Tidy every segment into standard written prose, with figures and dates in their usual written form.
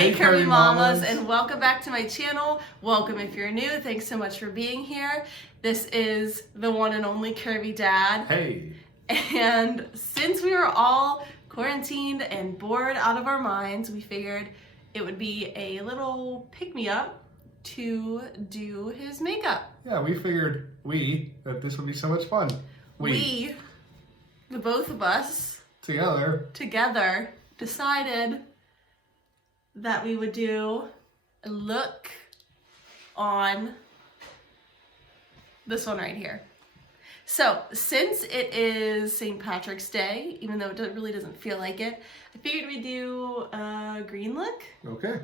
Hey Curvy Mamas, and welcome back to my channel. Welcome if you're new. Thanks so much for being here. This is the one and only Curvy Dad. Hey. And since we were all quarantined and bored out of our minds, we figured it would be a little pick-me-up to do his makeup. Yeah, we figured that this would be so much fun. We, the both of us, together decided that we would do a look on this one right here. So since it is St. Patrick's Day, even though it really doesn't feel like it, I figured we'd do a green look. Okay.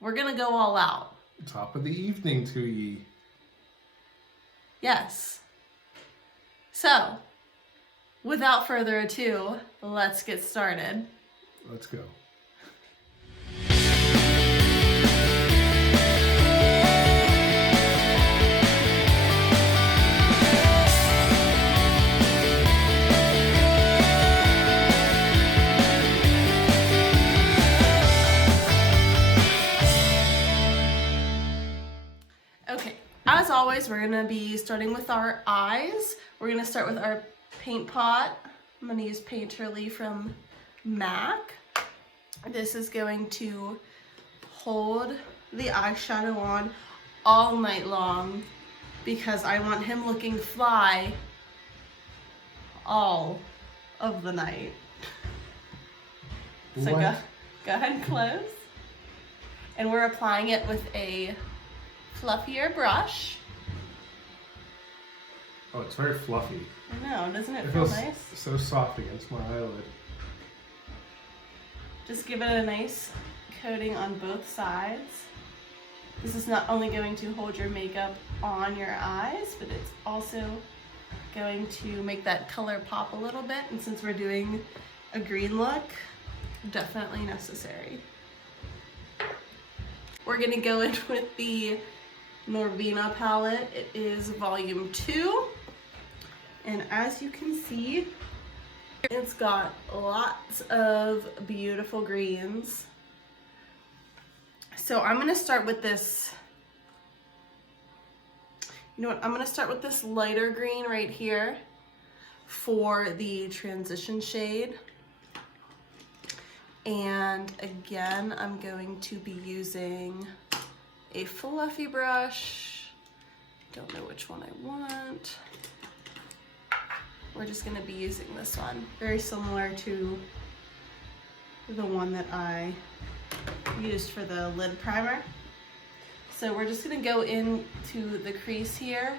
We're gonna go all out. Top of the evening to ye. Yes. So, without further ado, let's get started. Let's go. Okay, as always, we're gonna be starting with our eyes. We're gonna start with our paint pot. I'm gonna use Painterly from MAC. This is going to hold the eyeshadow on all night long because I want him looking fly all of the night. So go ahead and close. And we're applying it with a fluffier brush. Oh, it's very fluffy. I know, doesn't it It feel feels nice? so soft against my eyelid. Just give it a nice coating on both sides. This is not only going to hold your makeup on your eyes, but it's also going to make that color pop a little bit. And since we're doing a green look, definitely necessary. We're gonna go in with the Norvina palette. It is volume 2. And as you can see, it's got lots of beautiful greens. So I'm gonna start with this, you know what, I'm gonna start with this lighter green right here for the transition shade. And again, I'm going to be using a fluffy brush. Don't know which one I want. We're just gonna be using this one. Very similar to the one that I used for the lid primer. So we're just gonna go into the crease here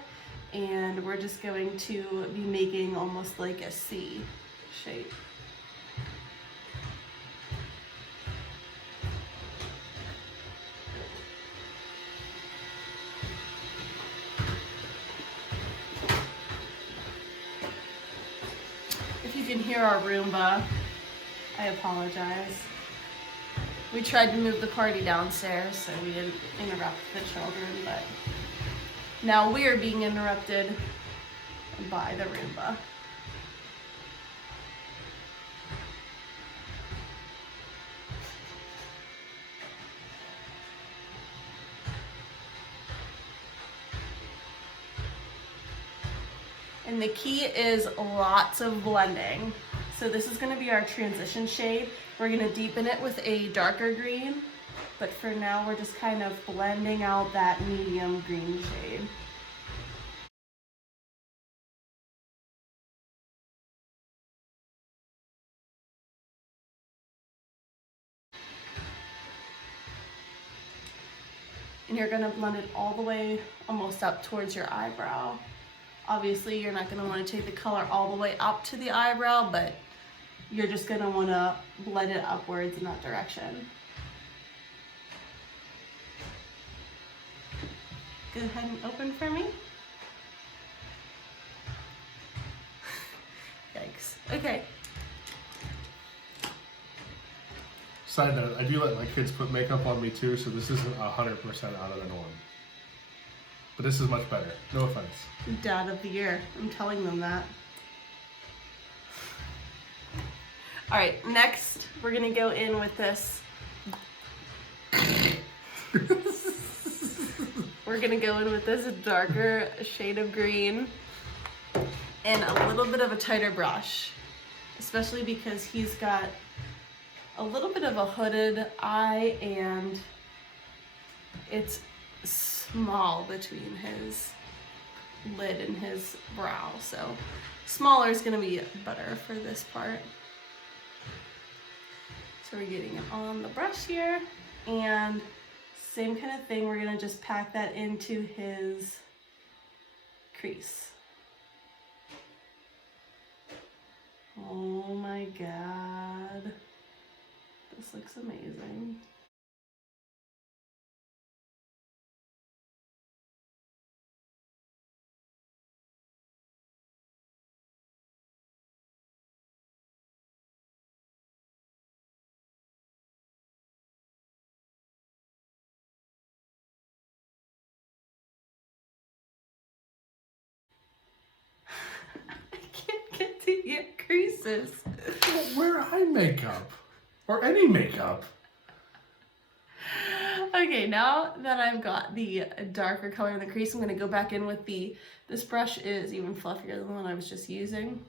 and we're just going to be making almost like a C shape. If you can hear our Roomba, I apologize. We tried to move the party downstairs so we didn't interrupt the children, but now we are being interrupted by the Roomba. And the key is lots of blending. So this is gonna be our transition shade. We're gonna deepen it with a darker green, but for now we're just kind of blending out that medium green shade. And you're gonna blend it all the way almost up towards your eyebrow. Obviously, you're not gonna wanna take the color all the way up to the eyebrow, but you're just gonna wanna blend it upwards in that direction. Go ahead and open for me. Yikes, okay. Side note, I do let my kids put makeup on me too, so this isn't 100% out of the norm. But this is much better. No offense. Dad of the year. I'm telling them that. All right, next we're gonna go in with this We're gonna go in with this darker shade of green and a little bit of a tighter brush, especially because he's got a little bit of a hooded eye and it's small between his lid and his brow, so smaller is gonna be better for this part. So we're getting it on the brush here, and same kind of thing, we're gonna just pack that into his crease. Oh my God, this looks amazing. I can't get to your creases. Wear eye makeup. Or any makeup. Okay, now that I've got the darker color in the crease, I'm going to go back in with this brush is even fluffier than the one I was just using.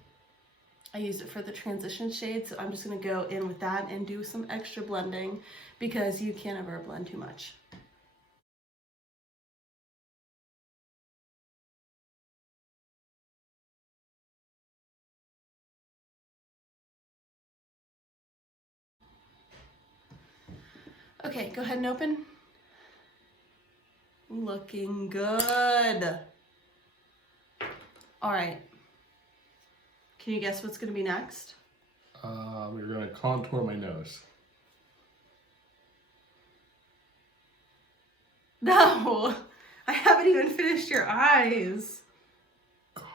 I used it for the transition shade, so I'm just going to go in with that and do some extra blending because you can't ever blend too much. Okay, go ahead and open. Looking good. All right. Can you guess what's going to be next? We're going to contour my nose. No, I haven't even finished your eyes. God.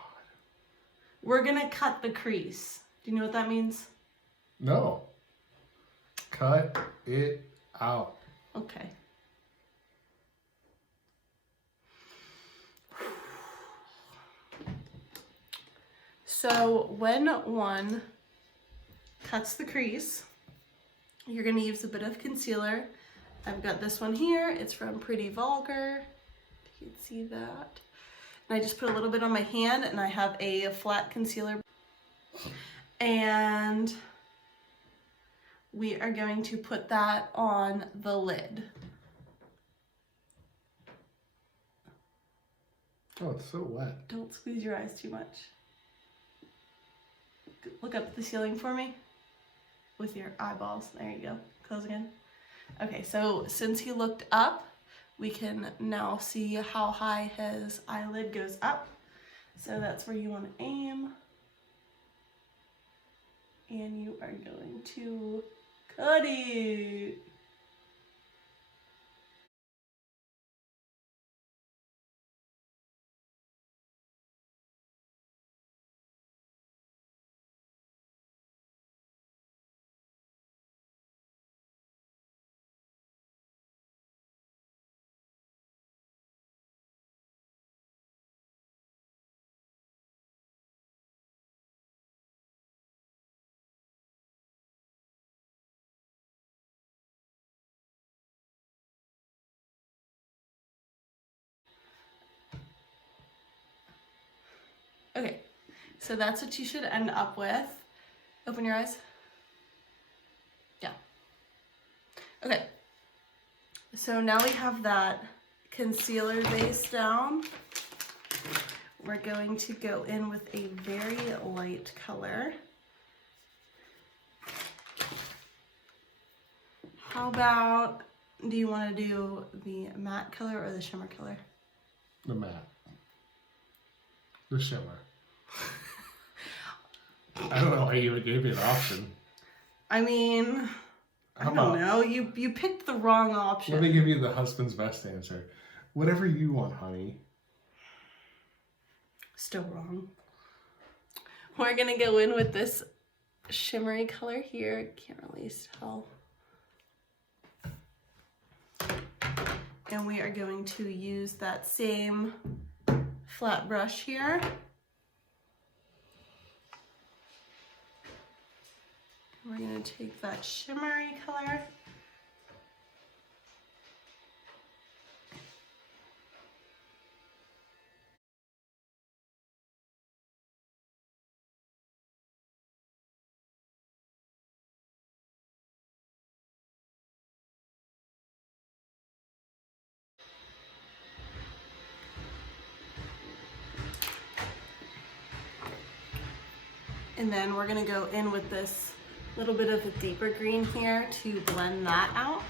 We're going to cut the crease. Do you know what that means? No. Cut it out. Okay. So when one cuts the crease, you're going to use a bit of concealer. I've got this one here. It's from Pretty Vulgar. You can see that. And I just put a little bit on my hand, and I have a flat concealer. And we are going to put that on the lid. Oh, it's so wet. Don't squeeze your eyes too much. Look up at the ceiling for me with your eyeballs. There you go. Close again. Okay, so since he looked up, we can now see how high his eyelid goes up. So that's where you want to aim. And you are going to cut it. Okay, so that's what you should end up with. Open your eyes. Yeah. Okay, so now we have that concealer base down. We're going to go in with a very light color. How about, do you want to do the matte color or the shimmer color? The matte. The shimmer. I don't know why you even gave me an option. I mean, I don't know. You picked the wrong option. Let me give you the husband's best answer. Whatever you want, honey. Still wrong. We're gonna go in with this shimmery color here. Can't really tell. And we are going to use that same flat brush here. We're going to take that shimmery color And then we're gonna go in with this little bit of a deeper green here to blend that out.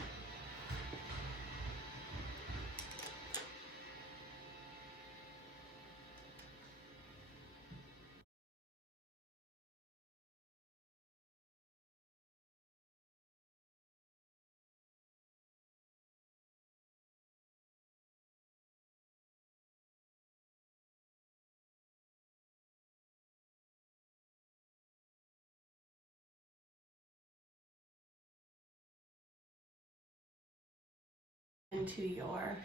Into your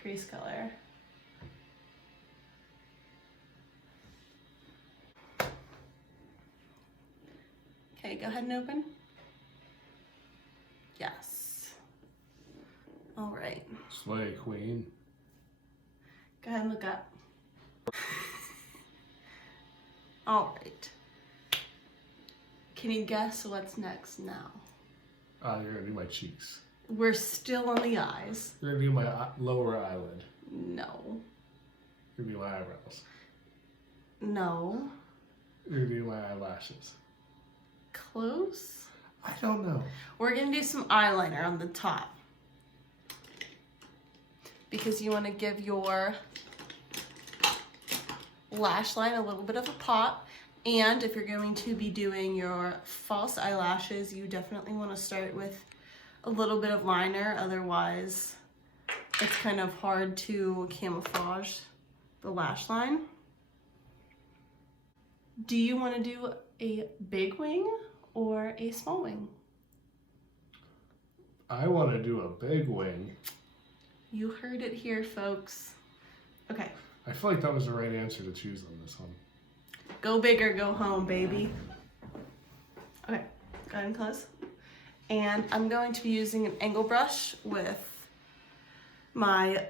crease color. Okay, go ahead and open. Yes. All right. Slay, queen. Go ahead and look up. All right. Can you guess what's next now? You're gonna do my cheeks. We're still on the eyes. You're gonna do my lower eyelid. No. You're gonna do my eyebrows. No. You're gonna do my eyelashes. Close. I don't know. We're gonna do some eyeliner on the top because you want to give your lash line a little bit of a pop. And if you're going to be doing your false eyelashes, you definitely want to start with a little bit of liner, otherwise it's kind of hard to camouflage the lash line. Do you want to do a big wing or a small wing? I want to do a big wing. You heard it here, folks. Okay. I feel like that was the right answer to choose on this one. Go big or go home, baby. Okay, go ahead and close. And I'm going to be using an angle brush with my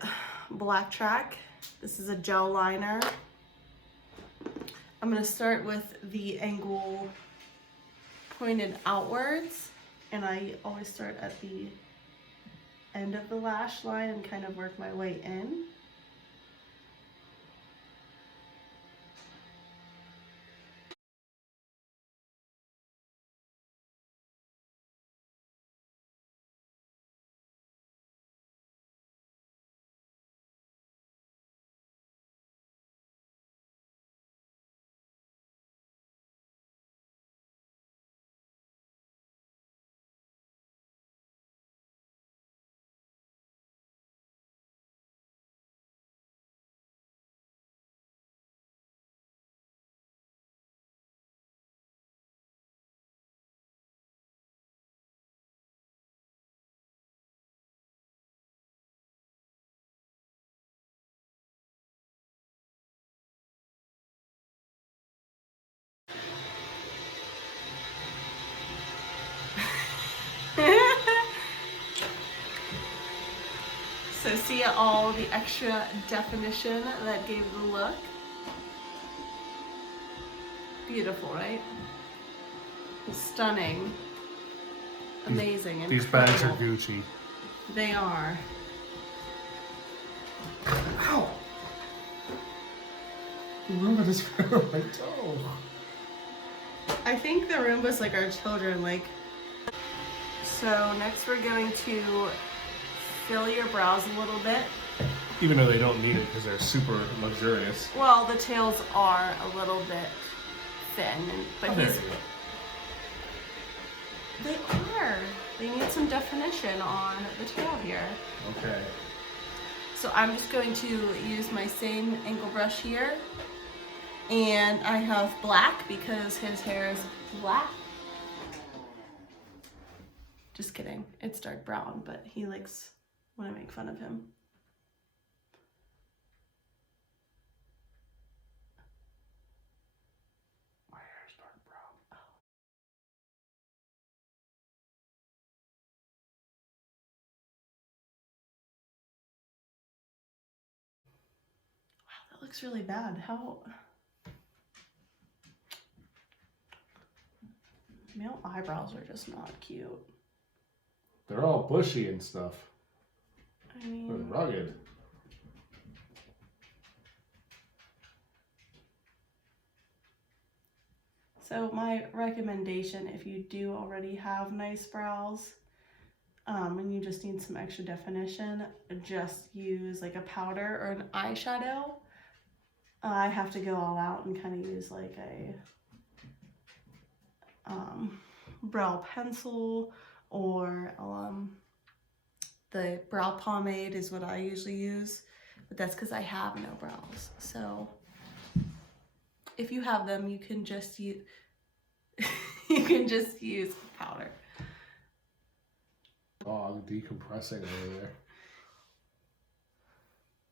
black track. This is a gel liner. I'm gonna start with the angle pointed outwards, and I always start at the end of the lash line and kind of work my way in. So see all the extra definition that gave the look? Beautiful, right? Stunning. Amazing. These bags are incredible. Gucci. They are. Ow! The Roomba just hurt my toe. I think the Roomba's like our children, like. So next we're going to fill your brows a little bit. Even though they don't need it because they're super luxurious. Well, the tails are a little bit thin, but Oh, he's. there you go. They are. They need some definition on the tail here. Okay. So I'm just going to use my same angle brush here. And I have black because his hair is black. Just kidding. It's dark brown, but he likes when I make fun of him. My hair's dark brown. Wow, that looks really bad. How? Male eyebrows are just not cute. They're all bushy and stuff. I They're mean, rugged. So my recommendation, if you do already have nice brows, and you just need some extra definition, just use like a powder or an eyeshadow. I have to go all out and kind of use like a brow pencil or the brow pomade is what I usually use, but that's because I have no brows. So if you have them, you can just use powder. Oh, decompressing over there.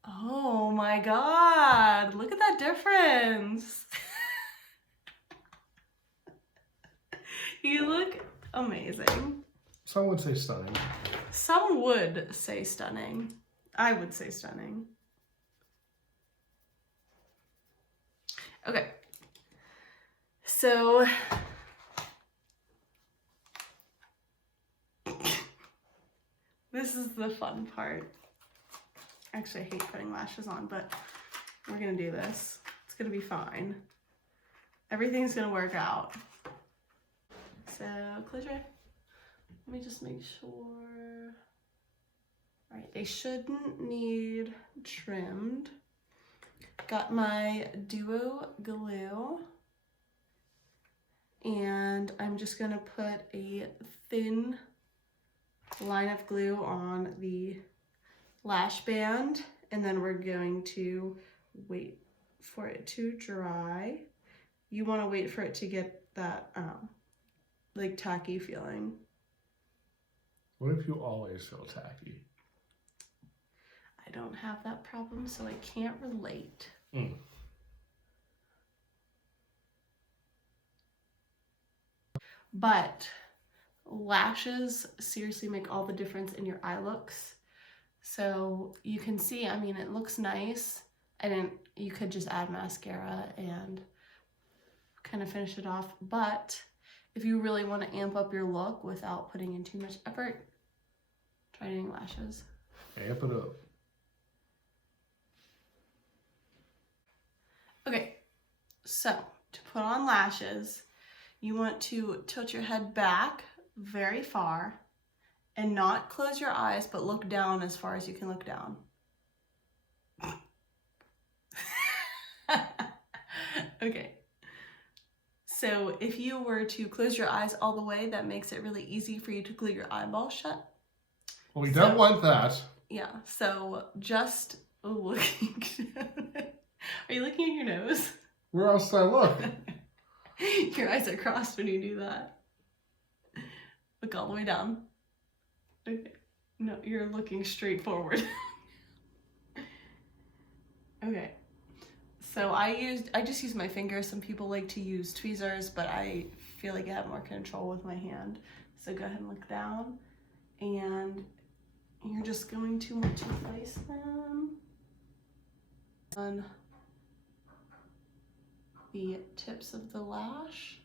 Oh my God, look at that difference. You look amazing. Some would say stunning. Some would say stunning. I would say stunning. Okay. So this is the fun part. Actually, I hate putting lashes on, but we're gonna do this. It's gonna be fine. Everything's gonna work out. So close your eye. Let me just make sure. All right, they shouldn't need trimmed. Got my duo glue. And I'm just gonna put a thin line of glue on the lash band, and then we're going to wait for it to dry. You want to wait for it to get that like tacky feeling. What if you always feel tacky? I don't have that problem, so I can't relate. But lashes seriously make all the difference in your eye looks. So you can see, I mean, it looks nice. You could just add mascara and kind of finish it off. But if you really want to amp up your look without putting in too much effort, try doing lashes. Amp it up. Okay, so to put on lashes, you want to tilt your head back very far and not close your eyes, but look down as far as you can look down. Okay. So if you were to close your eyes all the way, that makes it really easy for you to glue your eyeball shut. Well, we don't want that. Yeah, so just looking. Are you looking at your nose? Where else do I look? Your eyes are crossed when you do that. Look all the way down. Okay. No, you're looking straight forward. Okay. So I just use my fingers. Some people like to use tweezers, but I feel like I have more control with my hand. So go ahead and look down, and you're just going to want to place them on the tips of the lash.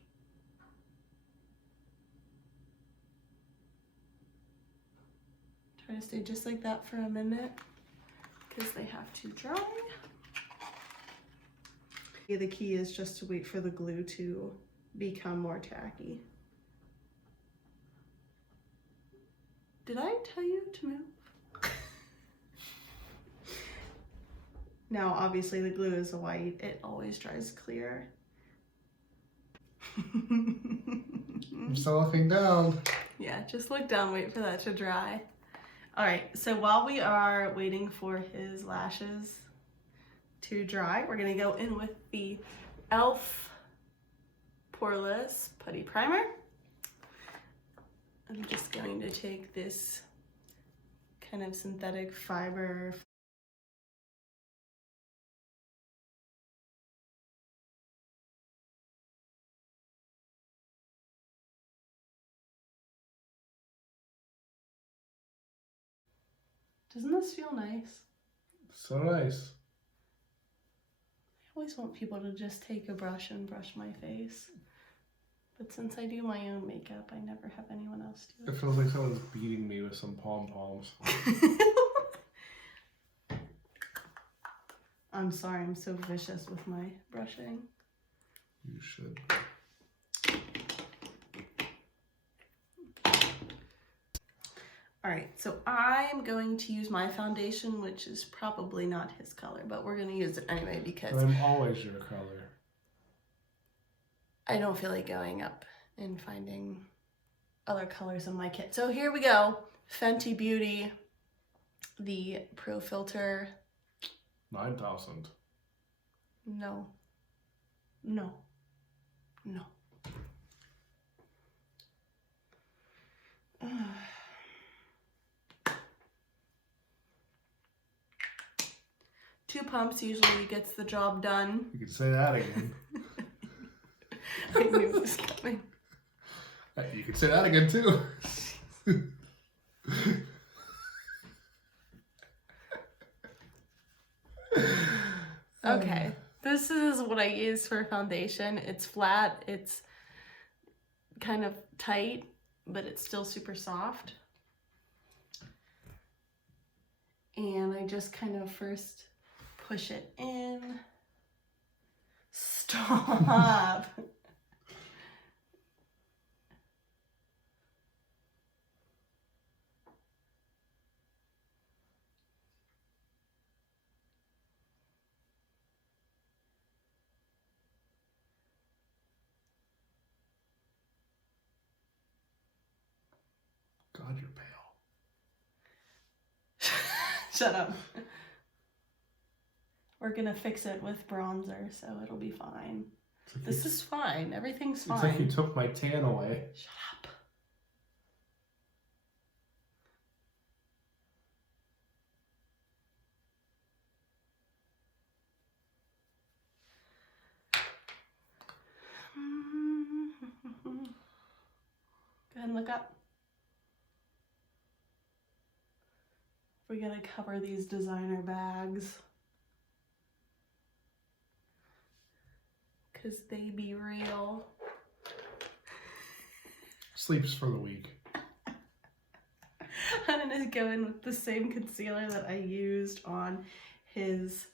Try to stay just like that for a minute because they have to dry. The key is just to wait for the glue to become more tacky. Did I tell you to move? Now, obviously the glue is white. It always dries clear. I'm still looking down. Yeah, just look down, wait for that to dry. All right, so while we are waiting for his lashes to dry, we're gonna go in with the e.l.f. Poreless Putty Primer. I'm just going to take this kind of synthetic fiber. Doesn't this feel nice? So nice. I always want people to just take a brush and brush my face. But since I do my own makeup, I never have anyone else do it. It feels like someone's beating me with some pom-poms. I'm sorry, I'm so vicious with my brushing. You should. All right, so I'm going to use my foundation, which is probably not his color, but we're going to use it anyway because I'm always your color. I don't feel like going up and finding other colors in my kit. So here we go. Fenty Beauty, the Pro Filter. 9,000. No. 2 pumps usually gets the job done. You could say that again. I knew it was coming. You could say that again too. Okay, this is what I use for foundation. It's flat, it's kind of tight, but it's still super soft. And I just kind of first push it in. Stop. God, you're pale. Shut up. We're gonna fix it with bronzer, so it'll be fine. This is fine. Everything's fine. It's like you took my tan away. Shut up. Go ahead and look up. We're gonna cover these designer bags. Cause they be real. Sleeps for the week. I'm gonna go in with the same concealer that I used on his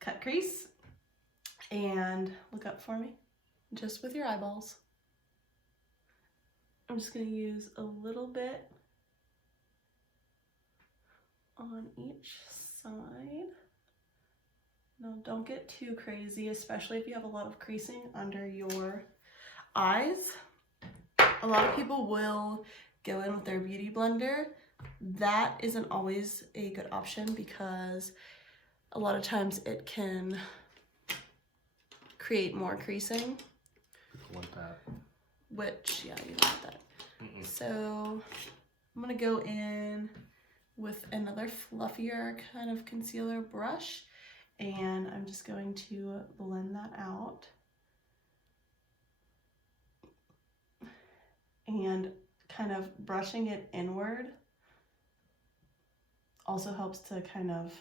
cut crease. And look up for me, just with your eyeballs. I'm just gonna use a little bit on each side. No, don't get too crazy, especially if you have a lot of creasing under your eyes. A lot of people will go in with their beauty blender. That isn't always a good option because a lot of times it can create more creasing. You don't want that. Which, yeah, you don't want that. So I'm gonna go in with another fluffier kind of concealer brush, and I'm just going to blend that out. And kind of brushing it inward also helps to kind of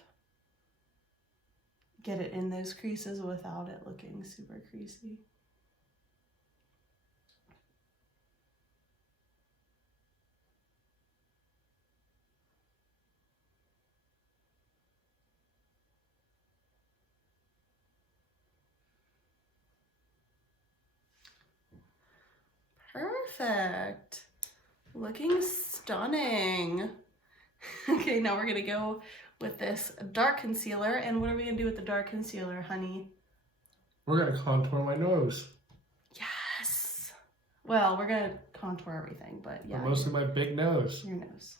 get it in those creases without it looking super creasy. Perfect. Looking stunning. Okay, now we're gonna go with this dark concealer. And what are we gonna do with the dark concealer, honey? We're gonna contour my nose. Yes. Well, we're gonna contour everything, but yeah. But mostly my big nose. Your nose.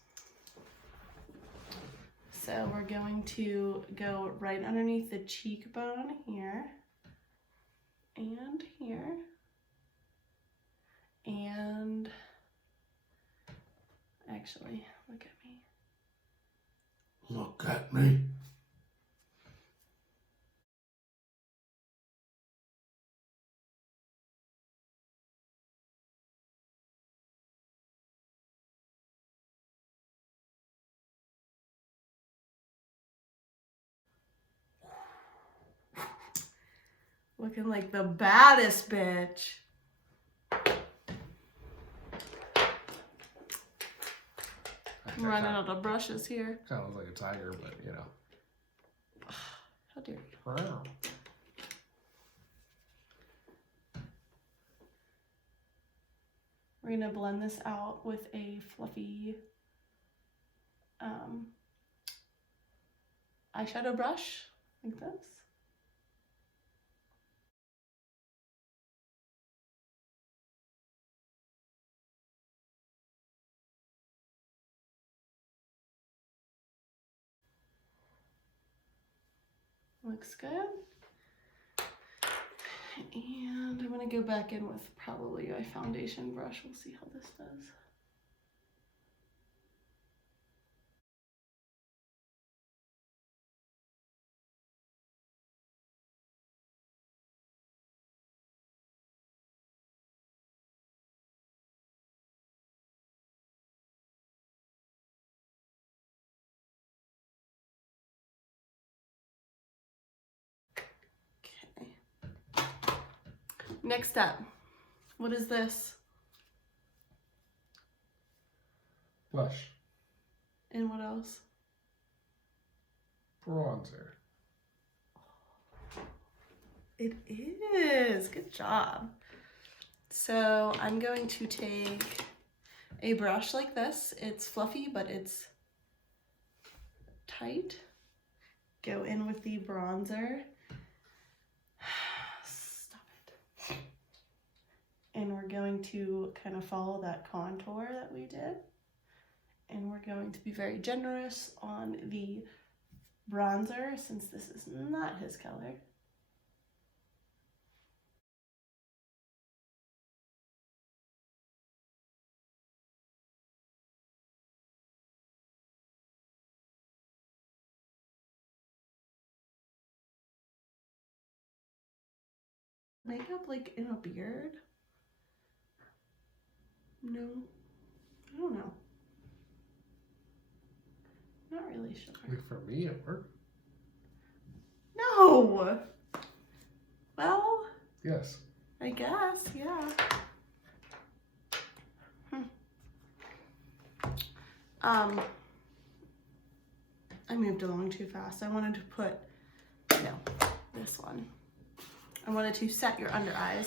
So we're going to go right underneath the cheekbone here and here. And actually, look at me. Look at me. Looking like the baddest bitch. I'm running out of brushes here. Kind of looks like a tiger, but you know. How dare you? Wow. We're gonna blend this out with a fluffy eyeshadow brush like this. Looks good. And I'm going to go back in with probably my foundation brush. We'll see how this does. Okay. Next up, what is this? Blush. And what else? Bronzer. It is. Good job. So I'm going to take a brush like this. It's fluffy, but it's tight. Go in with the bronzer. Stop it. And we're going to kind of follow that contour that we did. And we're going to be very generous on the bronzer since this is not his color. Makeup like in a beard? No, I don't know. Not really sure. Like for me, it worked. No! Well, Yes. I guess, yeah. I moved along too fast. I wanted to put, no, this one. I wanted to set your under eyes.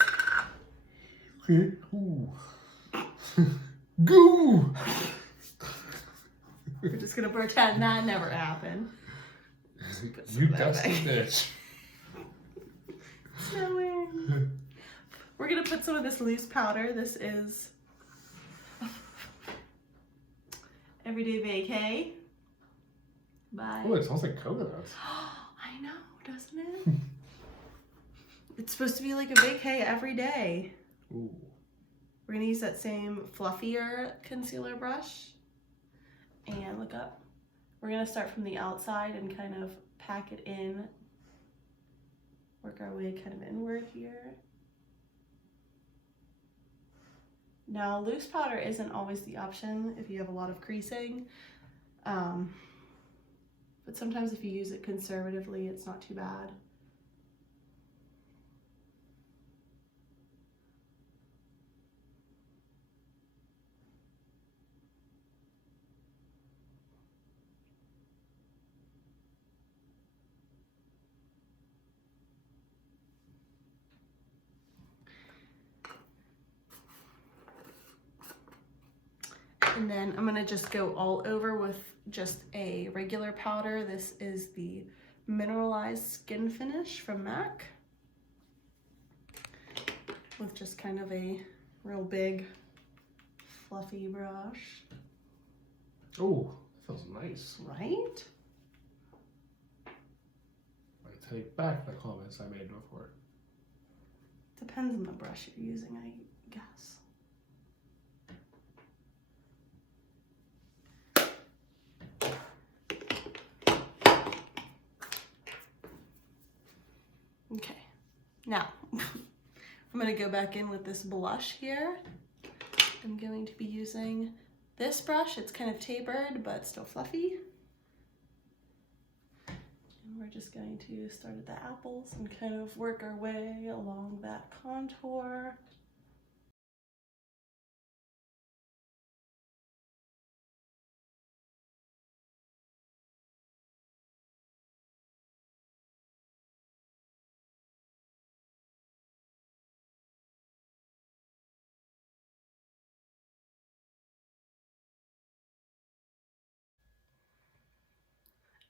Okay. Ooh. Go! We're just gonna pretend that never happened. You dusty bitch. Snowing. We're gonna put some of this loose powder. This is Everyday Vacay. Bye. Oh, it smells like coconuts. I know, doesn't it? It's supposed to be like a vacay every day. Ooh. We're gonna use that same fluffier concealer brush. And look up. We're gonna start from the outside and kind of pack it in. Work our way kind of inward here. Now, loose powder isn't always the option if you have a lot of creasing. But sometimes if you use it conservatively, it's not too bad. And then I'm gonna just go all over with just a regular powder. This is the Mineralized Skin Finish from MAC. With just kind of a real big, fluffy brush. Oh, that feels nice. Right? I take back the comments I made before. Depends on the brush you're using, I guess. Okay, now I'm gonna go back in with this blush here. I'm going to be using this brush. It's kind of tapered, but still fluffy. And we're just going to start at the apples and kind of work our way along that contour.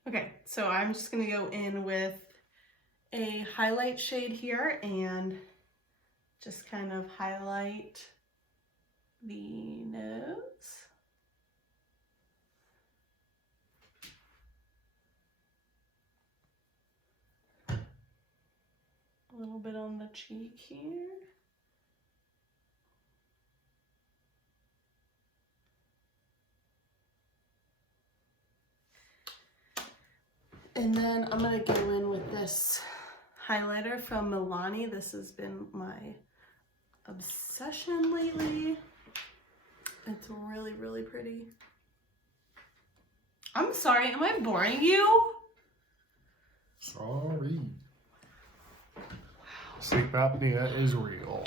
Okay, so I'm just gonna go in with a highlight shade here and just kind of highlight the nose. A little bit on the cheek here. And then I'm gonna go in with this highlighter from Milani. This has been my obsession lately. It's really, really pretty. I'm sorry, am I boring you? Sorry. Sleep apnea is real.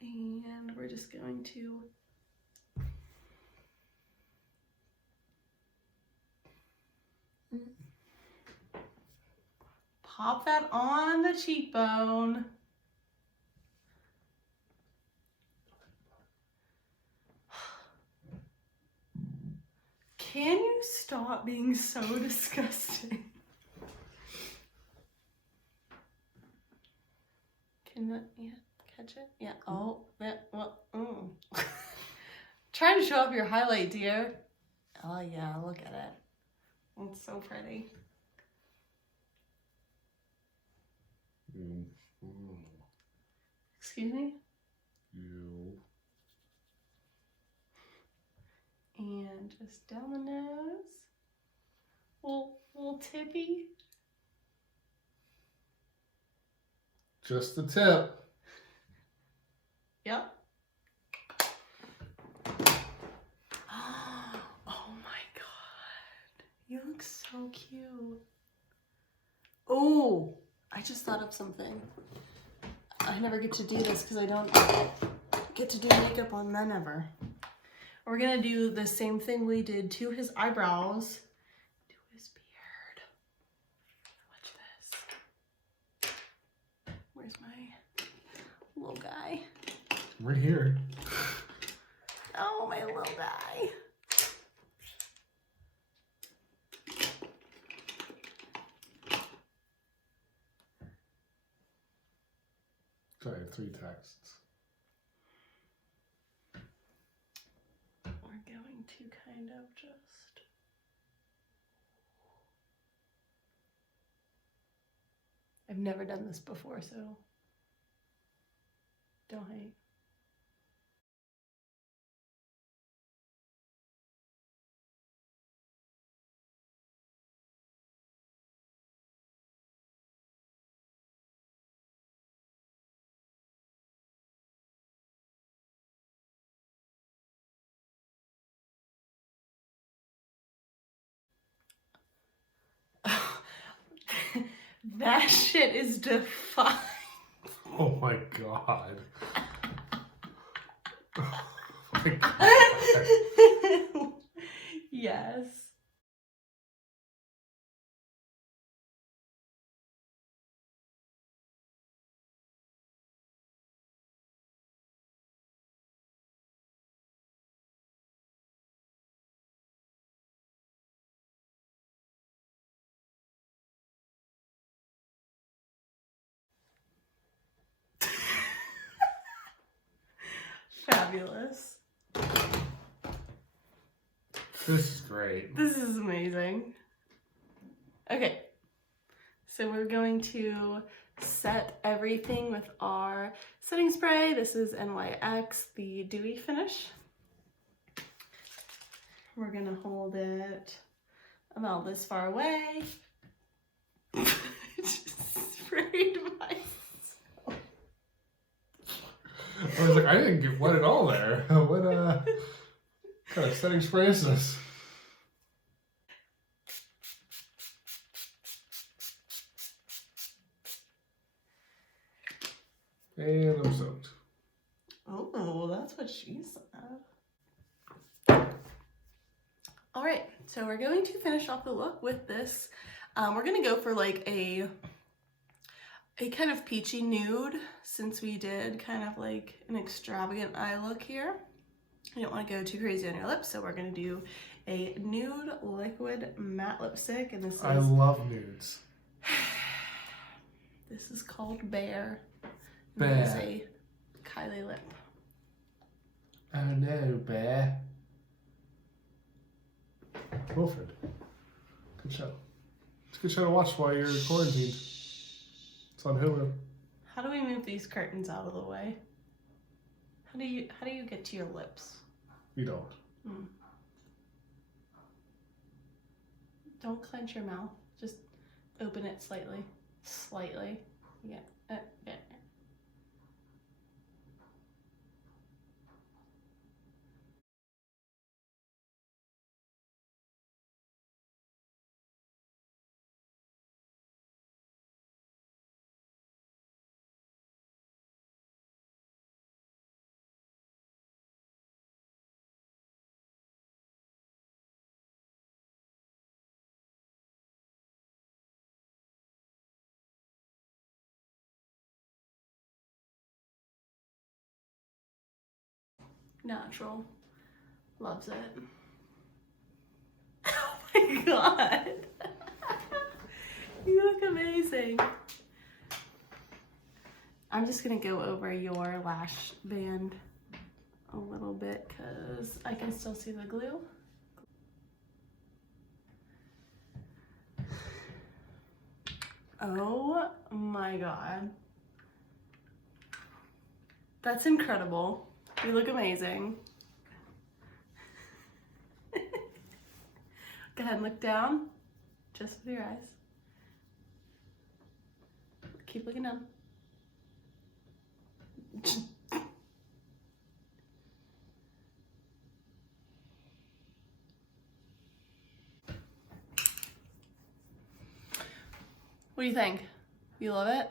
And we're just going to pop that on the cheekbone. Can you stop being so disgusting? Can that, yeah, catch it? Yeah, oh, that, what, Trying to show off your highlight, dear. Oh yeah, look at it. It's so pretty. Excuse me? And just down the nose. Little tippy. Just the tip. Yep. Oh my god. You look so cute. Oh, I just thought of something. I never get to do this because I don't get to do makeup on men ever. We're gonna do the same thing we did to his eyebrows, to his beard. Watch this. Where's my little guy? Right here. Oh, my little guy. So I have 3 texts. We're going to kind of just... I've never done this before, so don't hate. That shit is defined. Oh my god. Oh my god. Yes. Fabulous. This is great. This is amazing. Okay, so we're going to set everything with our setting spray. This is NYX, the Dewy Finish. We're gonna hold it about this far away. I just sprayed myself. I was like, I didn't get wet at all there. What kind of setting spray is this? And I'm soaked. Oh, that's what she said. All right, so we're going to finish off the look with this. We're gonna go for like a kind of peachy nude, since we did kind of like an extravagant eye look here. You don't want to go too crazy on your lips, so we're going to do a nude liquid matte lipstick, and this is... I love nudes. This is called Bear. Bear. It is a Kylie lip. Oh no, Bear. Wilfred. Good show. It's a good show to watch while you're quarantined. It's on Hulu. How do we move these curtains out of the way? How do you get to your lips? You don't. Don't clench your mouth. Just open it slightly. Slightly. Yeah. Yeah. Natural. Loves it. Oh my god. You look amazing. I'm just gonna go over your lash band a little bit because I can still see the glue. Oh my god. That's incredible. You look amazing. Go ahead and look down, just with your eyes. Keep looking down. What do you think? You love it?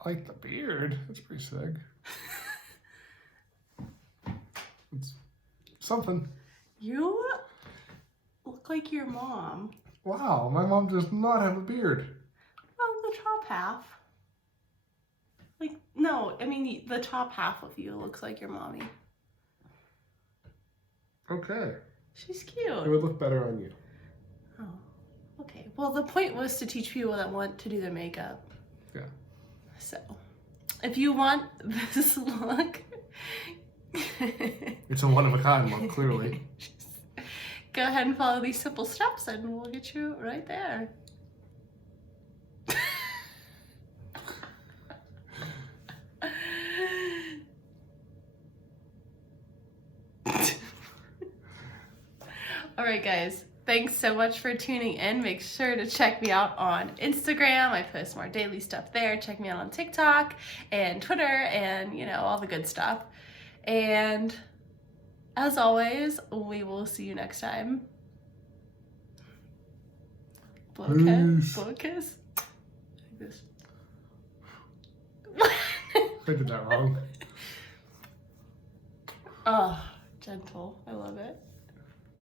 I like the beard. That's pretty sick. It's something. You look like your mom. Wow, my mom does not have a beard. Well, the top half. Like, no, I mean, the top half of you looks like your mommy. Okay. She's cute. It would look better on you. Oh, okay. Well, the point was to teach people that want to do their makeup. Yeah. So, if you want this look, It's a one-of-a-kind look, clearly. go ahead and follow these simple steps and we'll get you right there. All right, guys. Thanks so much for tuning in. Make sure to check me out on Instagram. I post more daily stuff there. Check me out on TikTok and Twitter and, you know, all the good stuff. And as always, we will see you next time. Blow a kiss. Blow a kiss. Like this. I did that wrong. Oh, gentle. I love it.